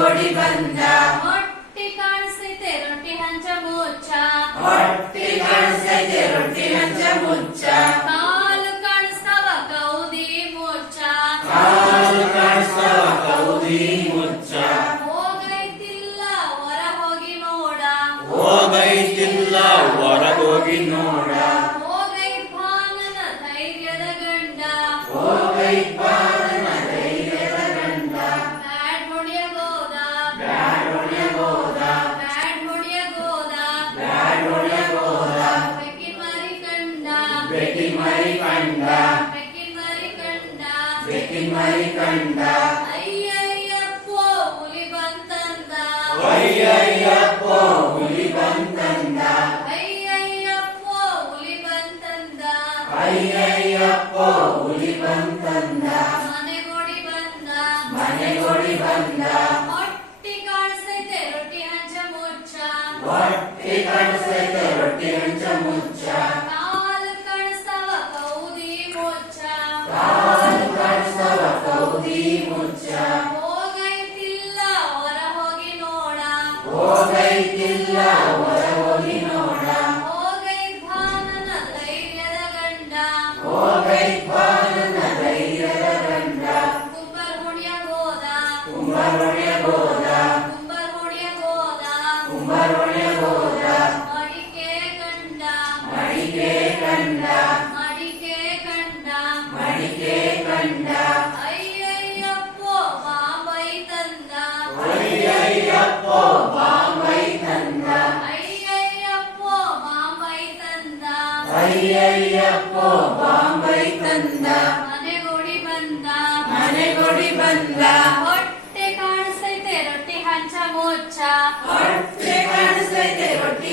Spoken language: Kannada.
ಗೋಡಿ ಬಂದ ಹೊಟ್ಟಿ ಕಾಣಿಸ್ತೈತೆ ರೊಟ್ಟಿ ಹಂಚ ಮುಚ್ಚ ಹೊಟ್ಟಿ ಕಾಣಿಸ್ತೈತೆ ರೊಟ್ಟಿ ಹಂಚ ಮುಚ್ಚ ಕಾಲು ಕಾಣಿಸ್ತಾವ ಕೌದಿ ಮುಚ್ಚ ಕಾಲು ಕಾಣಿಸ್ತಾವ ಕೌದಿ ಮುಚ್ಚ ಹೋಗೈತಿಲ್ಲ ಹೊರ ಹೋಗಿ ನೋಡ ಹೋಗೈತಿಲ್ಲ ಹೊರಗೋಗಿ ನೋಡ ಹೋಗೈತ್ ಭಾನನ ಧೈರ್ಯದ ಗಂಡ ಹೋಗೈತ್ ಬಾರನ ಧೈರ್ಯದ ಗಂಡ ಬ್ಯಾಡ್ ಹೊಡಿಯಗೋದ ಬ್ಯಾಡ್ ಹೊಡೆಯಗೋದ ಬ್ಯಾಡ್ ಹೊಡಿಯಗೋದ ಬ್ಯಾಡ್ ಹೊಡೆಯಗೋದ ಬೆಕ್ಕಿನ ಮರಿ ಕಂಡ ಬೆಕ್ಕಿನ ಮರಿ ಕಂಡ ಬೆಕ್ಕಿನ ಮರಿ ಕಂಡ ಬೆಕ್ಕಿನ ಮರಿ ಕಂಡ ಅಯ್ಯಯ್ಯಪ್ಪೋ ಹುಲಿ ಬಂತಂದ ಅಯ್ಯಯ್ಯಪ್ಪೋ ಹುಲಿ ಬಂತಂದ ಅಯ್ಯಯ್ಯಪ್ಪೋ ಹುಲಿ ಬಂತಂದ ಅಯ್ಯಯ್ಯಪ್ಪೋ ಹುಲಿ ಬಂತಂದ ಮನೆಗೋಡಿ ಬಂದ ಮನೆಗೋಡಿ ಬಂದ ಹೊಟ್ಟಿ ಕಾಣಿಸ್ತೈತೆ ರೊಟ್ಟಿ ಹಂಚ ಮುಚ್ಚ ಹೊಟ್ಟಿ ಕಾಣಿಸ್ತೈತೆ ರೊಟ್ಟಿ ಹಂಚ ಮುಚ್ಚ ಕಾಲು ಕಾಣಿಸ್ತಾವ ಕೌದಿ ಮುಚ್ಚ ಕಾಲು ಕಾಣಿಸ್ತಾವ ಕೌದಿ ಮುಚ್ಚ ಹೋಗೈತಿಲ್ಲ ಹೊರ ಹೋಗಿ ನೋಡ ಹೋಗೈತಿಲ್ಲ ಹೊರಗೋಗಿ ನೋಡ ಹೋಗೈತ್ ಭಾನನ ಧೈರ್ಯದ ಗಂಡ ಹೋಗೈತ್ ಬಾರನ ಧೈರ್ಯದ ಗಂಡ ಕುಂಬರ್ ಹೊಡಿಯಗೋದ ಕುಂಬರೊಡೆಯಗೋದ ಕುಂಬರ್ ಹೊಡಿಯಗೋದ ಕುಂಬರೊಡೆಯಗೋದ ಮಡಿಕೆ ಕಂಡ ಮಡಿಕೆ ಕಂಡ ಮಡಿಕೆ ಕಂಡ ಮಡಿಕೆ ಕಂಡ ಅಯ್ಯಯ್ಯಪ್ಪೋ ಬಾಂಬೈ ತಂದ ಅಯ್ಯಯ್ಯಪ್ಪೋ ಬಾಂಬೈ ತಂದ ಅಯ್ಯಯ್ಯಪ್ಪೋ ಬಾಂಬೈ ತಂದ ಅಯ್ಯಯ್ಯಪ್ಪೋ ಬಾಂಬೈ ತಂದ ಮನೆಗೋಡಿ ಬಂದ ಮನೆಗೋಡಿ ಬಂದ ಹೊಟ್ಟೆ ಕಾಣಿಸ್ತೈತೆ ರೊಟ್ಟಿ ಹಂಚ ಮುಚ್ಚ ಹೊಟ್ಟೆ ಕಾಣಿಸ್ತೈತೆ ರೊಟ್ಟಿ